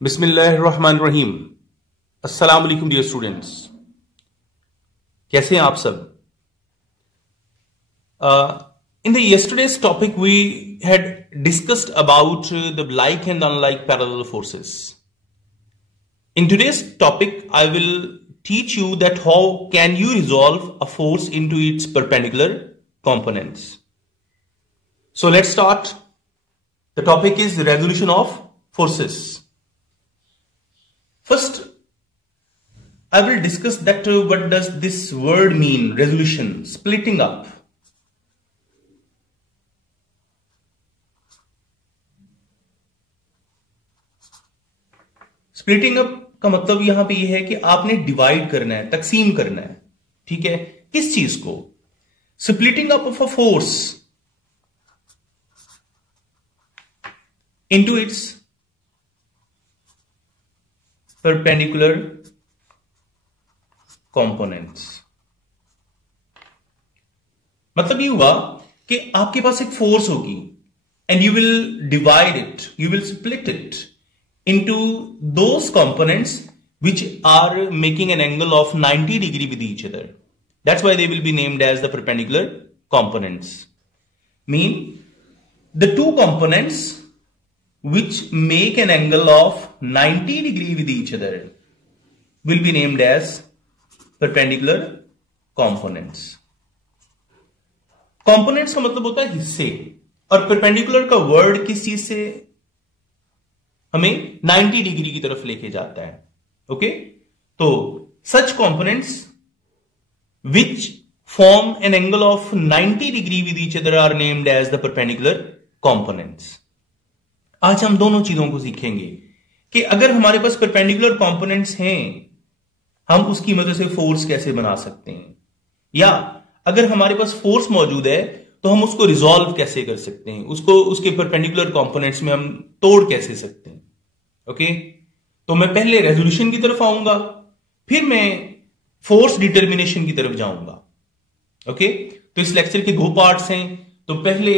बिस्मिल्लाहिर्रहमानिर्रहीम। अस्सलाम वालेकुम डियर स्टूडेंट्स, कैसे हैं आप सब? In the yesterday's topic we had discussed about the like and unlike parallel forces. In today's topic I will teach you that how can you resolve a force into its perpendicular components. So let's start. The topic is the resolution of forces. First, I will discuss that what does this word mean, resolution, splitting up. Splitting up का मतलब यहां पे यह है कि आपने divide करना है, तकसीम करना है। ठीक है, किस चीज को? Splitting up of a force into it's perpendicular components। मतलब ये हुआ कि आपके पास एक फोर्स होगी and you will divide it, you will split it into those components which are making an angle of 90 degree with each other. That's why they will be named as the perpendicular components. Mean the two components which make an angle of 90 degree with each other will be named as perpendicular components. Components का मतलब होता है हिस्से, और perpendicular का word किस चीज से हमें 90 डिग्री की तरफ लेके जाता है। ओके, तो such components which form an angle of 90 degree with each other are named as the perpendicular components. आज हम दोनों चीजों को सीखेंगे कि अगर हमारे पास परपेंडिकुलर कंपोनेंट्स हैं, हम उसकी मदद से फोर्स कैसे बना सकते हैं, या अगर हमारे पास फोर्स मौजूद है तो हम उसको रिजॉल्व कैसे कर सकते हैं, उसको उसके परपेंडिकुलर कंपोनेंट्स में हम तोड़ कैसे सकते हैं। ओके, तो मैं पहले रेजोल्यूशन की तरफ आऊंगा, फिर मैं फोर्स डिटर्मिनेशन की तरफ जाऊंगा। ओके, तो इस लेक्चर के दो पार्ट्स हैं। तो पहले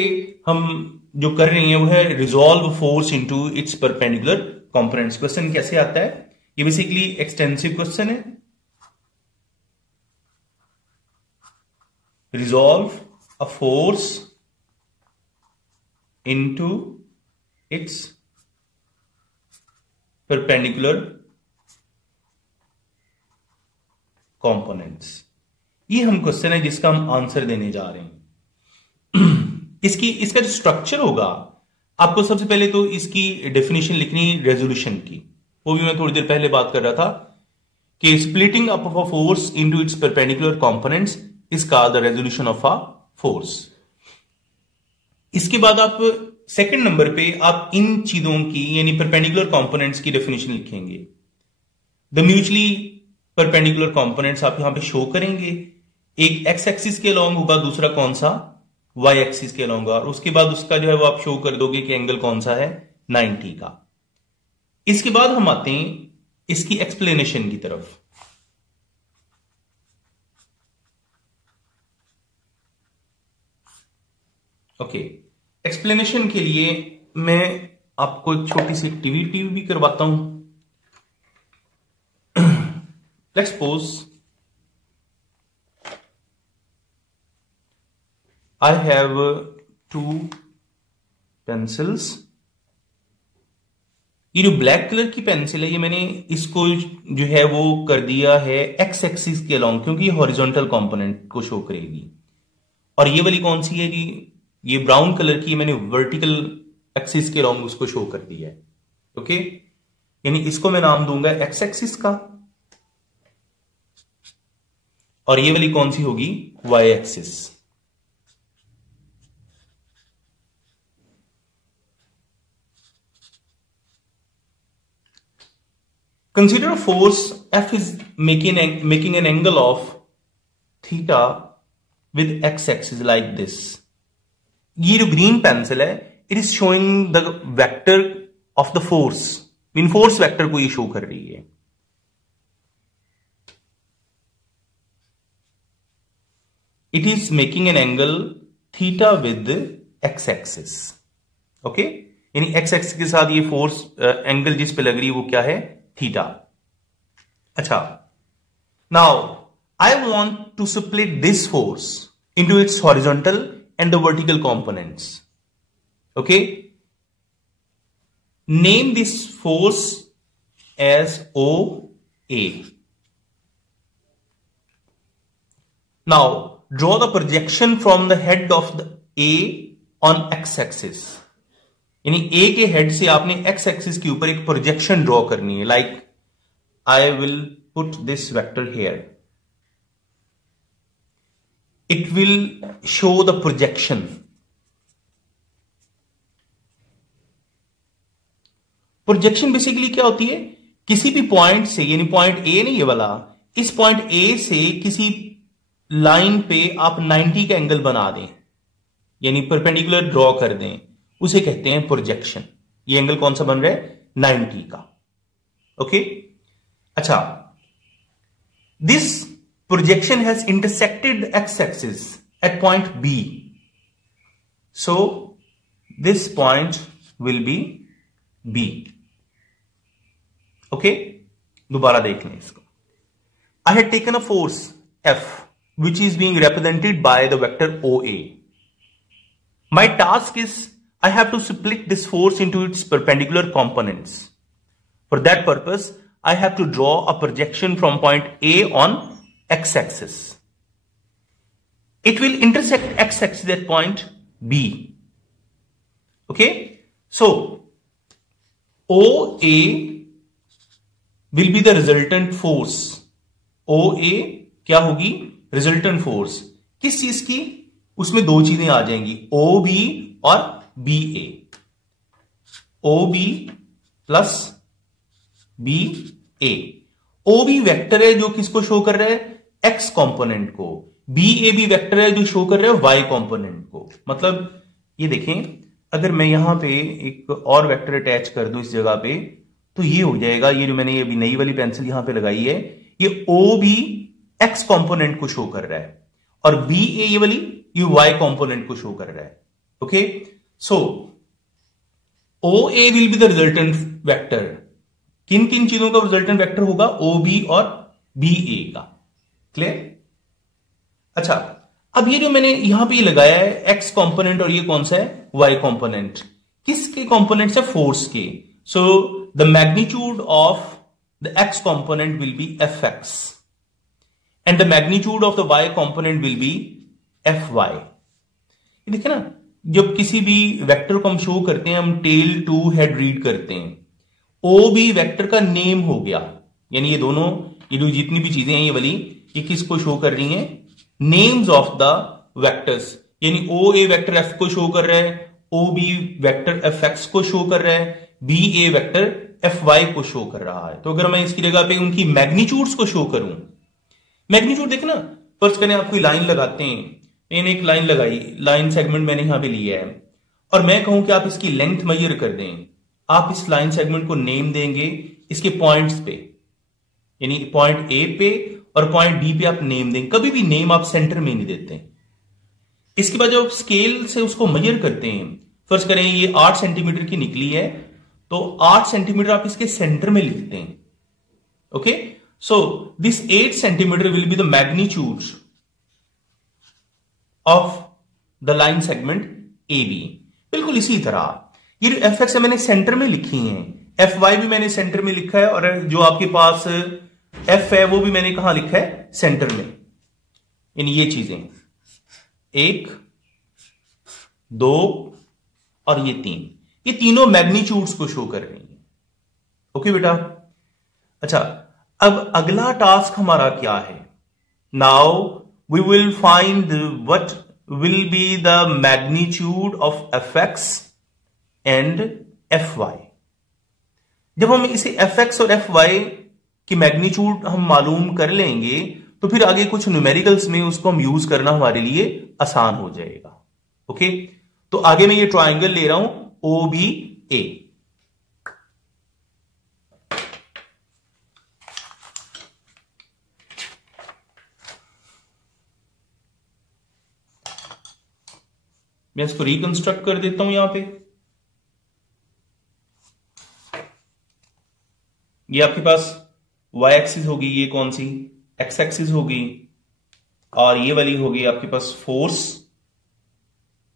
हम जो कर रहे हैं वो है resolve force into it's perpendicular components. Question कैसे आता है? ये बेसिकली एक्सटेंसिव क्वेश्चन है। Resolve a force into it's perpendicular components. ये हम क्वेश्चन है जिसका हम आंसर देने जा रहे हैं। इसका जो स्ट्रक्चर होगा, आपको सबसे पहले तो इसकी डेफिनेशन लिखनी रेजोल्यूशन की, वो भी मैं थोड़ी देर पहले बात कर रहा था कि splitting up of a force into it's perpendicular components is called the resolution of a force. इसके बाद आप सेकंड नंबर पे आप इन चीजों की यानी परपेंडिकुलर कंपोनेंट्स की डेफिनेशन लिखेंगे। द म्यूचुअली परपेंडिकुलर कंपोनेंट्स आप यहां पे शो करेंगे। एक एक्स एक्सिस के अलॉन्ग होगा, दूसरा कौन सा? वाई एक्सिस के अलॉन्ग, और उसके बाद उसका जो है वो आप शो कर दोगे कि एंगल कौन सा है? 90 का। इसके बाद हम आते हैं इसकी एक्सप्लेनेशन की तरफ। ओके, एक्सप्लेनेशन के लिए मैं आपको एक छोटी सी एक्टिविटी भी करवाता हूं। Let's suppose I have two pencils। ये जो ब्लैक कलर की पेंसिल है, ये मैंने इसको जो है वो कर दिया है एक्स एक्सिस के अलॉन्ग, क्योंकि ये हॉरिजॉन्टल कंपोनेंट को शो करेगी। और ये वाली कौन सी है जी? ये ब्राउन कलर की, मैंने वर्टिकल एक्सिस के अलॉन्ग उसको शो कर दिया है। ओके, यानी इसको मैं नाम दूंगा एक्स एक्सिस का, और ये वाली कौन सी होगी? Y axis. Consider a force F is making an angle of theta with x axis like this। ये जो ग्रीन पेंसिल है, it is showing the vector of the force, mean force vector को ये शो कर रही है। It is making an angle theta with x axis। Okay, यानी x axis के साथ ये फोर्स एंगल जिस पे लग रही है वो क्या है, थीटा। अच्छा, now I want to split this force into its horizontal and the vertical components. Okay, name this force as O A. Now draw the projection from the head of the A on x axis। यानी A के head से आपने x axis के ऊपर एक projection draw करनी है। Like I will put this vector here, it will show the projection. Projection basically क्या होती है, किसी भी पॉइंट से, यानी पॉइंट A नहीं ये वाला, इस पॉइंट A से किसी लाइन पे आप 90 का एंगल बना दें, यानी परपेंडिकुलर ड्रॉ कर दें, उसे कहते हैं प्रोजेक्शन। ये एंगल कौन सा बन रहा है, 90 का। ओके, अच्छा, this projection has intersected x axis at point B, so this point will be B। Okay, दोबारा देख लें इसको। I had taken a force F which is being represented by the vector OA. My task is I have to split this force into its perpendicular components. For that purpose, I have to draw a projection from point A on x-axis. It will intersect x-axis at point B. Okay? So, OA will be the resultant force. OA क्या होगी, resultant force. किस चीज की, उसमें दो चीजें आ जाएंगी, O B और बी ए। ओ बी प्लस बी ए। ओ बी वेक्टर है जो किसको शो कर रहा है, एक्स कंपोनेंट को। बी ए भी वेक्टर है जो शो कर रहा है वाई कंपोनेंट को। मतलब ये देखें, अगर मैं यहां पे एक और वेक्टर अटैच कर दूं इस जगह पे, तो ये हो जाएगा, ये जो मैंने अभी नई वाली पेंसिल यहां पे लगाई है, ये ओ बी एक्स कंपोनेंट को शो कर रहा है, और बी ए ये वाली ये वाई कंपोनेंट को शो कर रहा है। Okay, so O A will be the resultant vector. किन किन चीजों का रिजल्टेंट वेक्टर होगा, ओ बी और बी ए का। क्लियर? अच्छा, अब ये जो मैंने यहां पे लगाया है एक्स कंपोनेंट, और ये कौन सा है, वाई कंपोनेंट। किसके कंपोनेंट्स है, फोर्स के। So the magnitude of the x component will be F x and the magnitude of the y component will be fy। ये देखिए ना, जब किसी भी वेक्टर को हम शो करते हैं, हम टेल टू हेड रीड करते हैं। ओ बी वेक्टर का नेम हो गया, यानी ये दोनों, ये जो जितनी भी चीजें हैं ये वाली, ये किसको शो कर रही हैं, नेम्स ऑफ द वेक्टर्स। यानी ओ ए वेक्टर एफ को शो कर रहा है, O B vector F X को शो कर रहा है, B A vector F Y को शो कर रहा है। तो अगर मैं इसकी जगह पे उनकी मैग्नीट्यूड्स को शो करूं, मैग्नीट्यूड देखना, फर्स्ट करें आप कोई लाइन लगाते हैं, मैंने एक लाइन लगाई, लाइन सेगमेंट मैंने यहां पे लिया है, और मैं कहूं कि आप इसकी लेंथ मेजर कर दें। आप इस लाइन सेगमेंट को नेम देंगे इसके पॉइंट्स पे, यानी पॉइंट ए पे और पॉइंट बी पे आप नेम देंगे। कभी भी नेम आप सेंटर में नहीं देते। इसके बाद जब आप स्केल से उसको मेजर करते हैं, फर्स्ट करें ये 8 सेंटीमीटर की निकली है, तो 8 सेंटीमीटर आप इसके सेंटर में लिखते हैं। Okay, so this 8 centimeter will be the magnitude of the line segment AB। बिल्कुल इसी तरह ये जो एफ एक्स मैंने सेंटर में लिखी हैं, एफ वाई भी मैंने सेंटर में लिखा है, और जो आपके पास एफ है वो भी मैंने कहां लिखा है, सेंटर में। यानी ये चीजें 1 2 और ये 3, ये तीनों मैग्नीट्यूड्स को शो कर रही हैं। ओके बेटा, अच्छा, अब अगला टास्क हमारा क्या है, now we will find what will be the magnitude of F X and F Y. जब हम इसे एफ एक्स और एफ वाई की मैग्नीट्यूड हम मालूम कर लेंगे, तो फिर आगे कुछ न्यूमेरिकल्स में उसको हम यूज करना हमारे लिए आसान हो जाएगा। ओके, तो आगे मैं ये ट्राइंगल ले रहा हूं ओ बी ए। मैं इसको रिकंस्ट्रक्ट कर देता हूं यहां पे। ये आपके पास y एक्सिस होगी, ये कौन सी x एक्सिस होगी, और ये वाली होगी आपके पास फोर्स,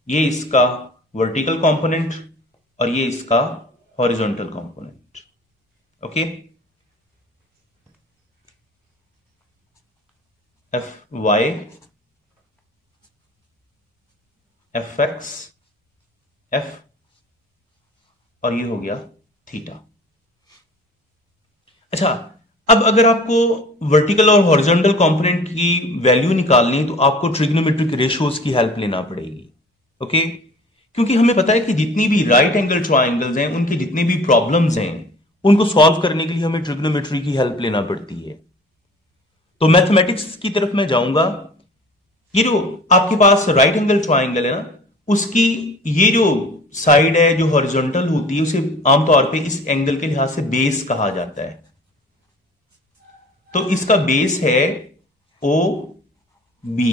ये इसका वर्टिकल कंपोनेंट और ये इसका horizontal component. Okay, F Y, F X, F, और ये हो गया थीटा। अच्छा, अब अगर आपको वर्टिकल और हॉरिजॉन्टल कंपोनेंट की वैल्यू निकालनी है तो आपको ट्रिग्नोमेट्रिक रेशियोज की हेल्प लेना पड़ेगी। ओके, क्योंकि हमें पता है कि जितनी भी राइट एंगल ट्राइंगल्स हैं उनके जितने भी प्रॉब्लम्स हैं उनको सॉल्व करने के लिए हमें ट्रिग्नोमेट्री की हेल्प लेना पड़ती है। तो मैथमेटिक्स की तरफ मैं जाऊंगा। ये जो आपके पास राइट एंगल ट्राइंगल है ना, उसकी ये जो साइड है जो हॉरिजॉन्टल होती है उसे आमतौर पे इस एंगल के लिहाज से बेस कहा जाता है। तो इसका बेस है ओ बी,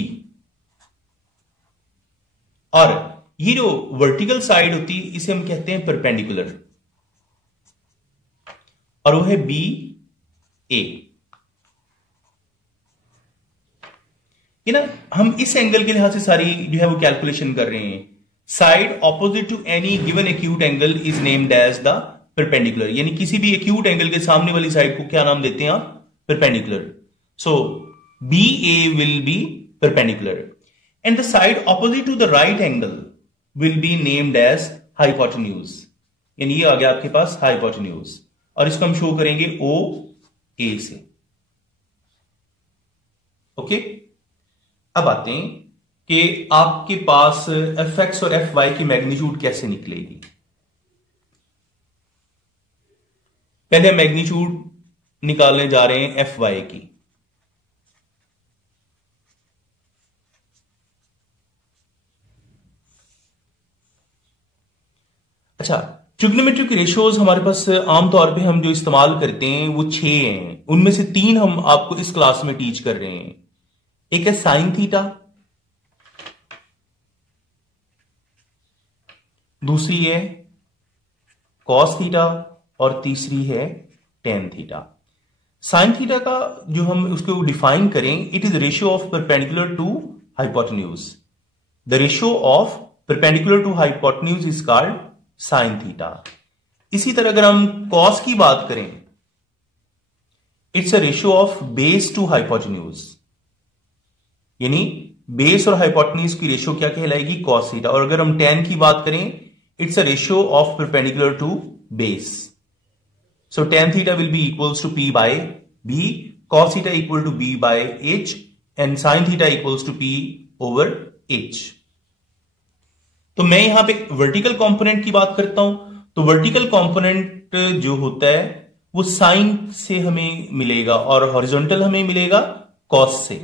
और ये जो वर्टिकल साइड होती है इसे हम कहते हैं परपेंडिकुलर, और वो है बी ए। ये ना हम इस एंगल के लिहाज से सारी जो है वो कैलकुलेशन कर रहे हैं। Side opposite to any given acute angle is named as the perpendicular, यानी किसी भी एक्यूट एंगल के सामने वाली साइड को क्या नाम देते हैं आप? Perpendicular. So B A will be perpendicular and the side opposite to the right angle will be named as hypotenuse, यानी ये आ गया आपके पास हाइपोटेन्यूज, और इसको हम शो करेंगे ओ ए से। ओके, अब आते हैं कि आपके पास एफ एक्स और एफ वाई की मैग्नीट्यूड कैसे निकलेगी। पहले मैग्नीट्यूड निकालने जा रहे हैं एफ वाई की। अच्छा, ट्रिग्नोमेट्रिक रेशियोज हमारे पास आमतौर पे हम जो इस्तेमाल करते हैं वो 6 हैं, उनमें से 3 हम आपको इस क्लास में टीच कर रहे हैं। एक है साइन थीटा, दूसरी है कॉस थीटा, और तीसरी है टेन थीटा। साइन थीटा का जो हम उसको डिफाइन करें, it is ratio of perpendicular to hypotenuse. The ratio of perpendicular to hypotenuse is called sine theta. इसी तरह अगर हम कॉस की बात करें, it's a ratio of base to hypotenuse, यानी बेस और हाइपोटेन्यूज की रेशियो क्या कहलाएगी? Cos theta. और अगर हम टेन की बात करें, it's a ratio of perpendicular to base. So tan theta will be equals to P by B, cos theta equal to B by H, and sin theta equals to P over H. तो मैं यहां पे vertical component की बात करता हूं, तो vertical component जो होता है वो साइन से हमें मिलेगा और हॉरिजॉन्टल हमें मिलेगा कॉस से।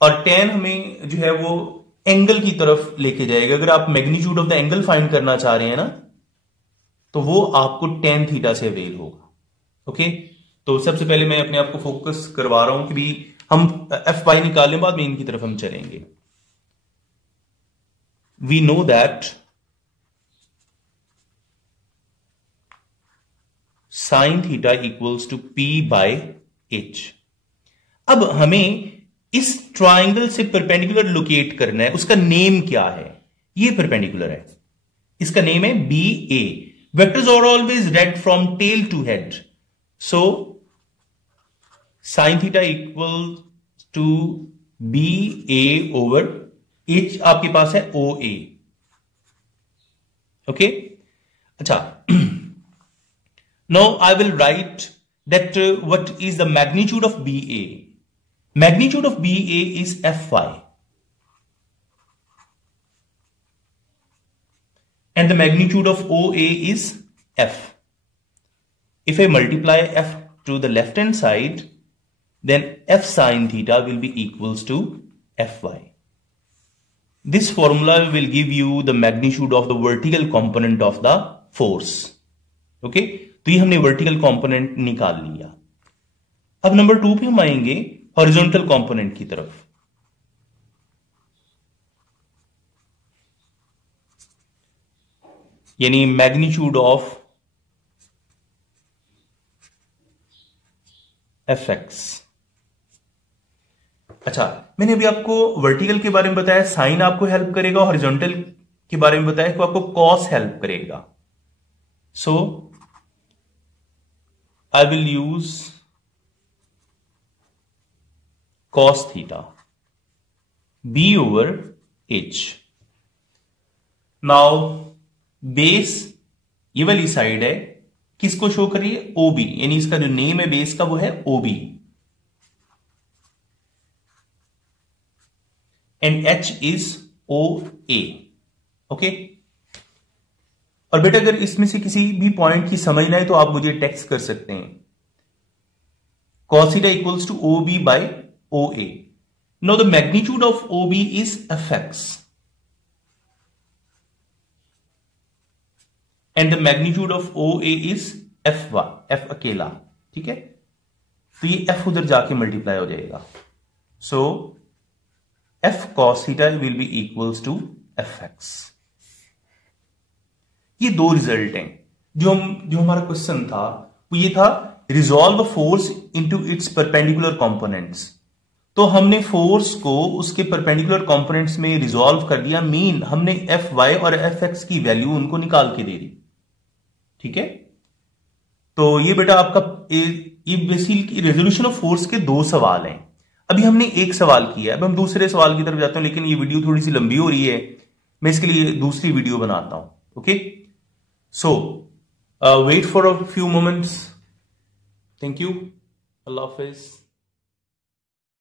और tan हमें जो है वो एंगल की तरफ लेके जाएगा। अगर आप magnitude of the angle find करना चाह रहे हैं ना, तो वो आपको टेन थीटा से अवेल होगा। ओके, तो सबसे पहले मैं अपने आप को फोकस करवा रहा हूं कि भी हम एफ वाई निकालें, बाद में इनकी तरफ हम चलेंगे। We know that sine theta equals to P by H. अब हमें इस ट्राइंगल से परपेंडिकुलर लोकेट करना है, उसका नेम क्या है? ये परपेंडिकुलर है, इसका नेम है B A. Vectors are always read from tail to head, so sine theta equal to B A over H आपके पास है ओ ए। ओके, अच्छा, now I will write that what is the magnitude of B A. Magnitude of BA is Fy, and the magnitude of OA is F. If I multiply F to the left hand side, then F sin theta will be equals to Fy. This formula will give you the magnitude of the vertical component of the force. Okay, तो ये हमने vertical component निकाल लिया। अब number 2 पे हम आएंगे horizontal component की तरफ। यानी मैग्नीट्यूड ऑफ एफ एक्स। अच्छा, मैंने अभी आपको वर्टिकल के बारे में बताया, साइन आपको हेल्प करेगा, हॉरिजॉन्टल के बारे में बताया तो आपको कॉस हेल्प करेगा। So I will use cos theta B over H. Now base ये वाली साइड है, किसको शो कर रही है? ओबी, यानी इसका जो नेम है बेस का वो है OB, and H is O A. Okay, और बेटा अगर इसमें से किसी भी पॉइंट की समझना है तो आप मुझे टेक्स्ट कर सकते हैं, cos theta equals to OB by OA. Now the magnitude of OB is fx and the magnitude of OA is fy, f अकेला। ठीक है, तो ये f उधर जाके मल्टीप्लाई हो जाएगा। सो f cos theta will be equals to fx। ये दो रिजल्ट हैं। जो हमारा क्वेश्चन था वो ये था, resolve force into it's perpendicular components. तो हमने फोर्स को उसके परपेंडिकुलर कंपोनेंट्स में रिजॉल्व कर दिया, मीन हमने एफ वाई और एफ एक्स की वैल्यू उनको निकाल के दे दी। ठीक है, तो ये बेटा आपका ये बेसिकली रेजोल्यूशन ऑफ फोर्स के दो सवाल हैं। अभी हमने एक सवाल किया, अब हम दूसरे सवाल की तरफ जाते हैं, लेकिन ये वीडियो थोड़ी सी लंबी हो रही है, मैं इसके लिए दूसरी वीडियो बनाता हूं। Okay, so wait for a few moments. Thank you, अल्लाह हाफिज।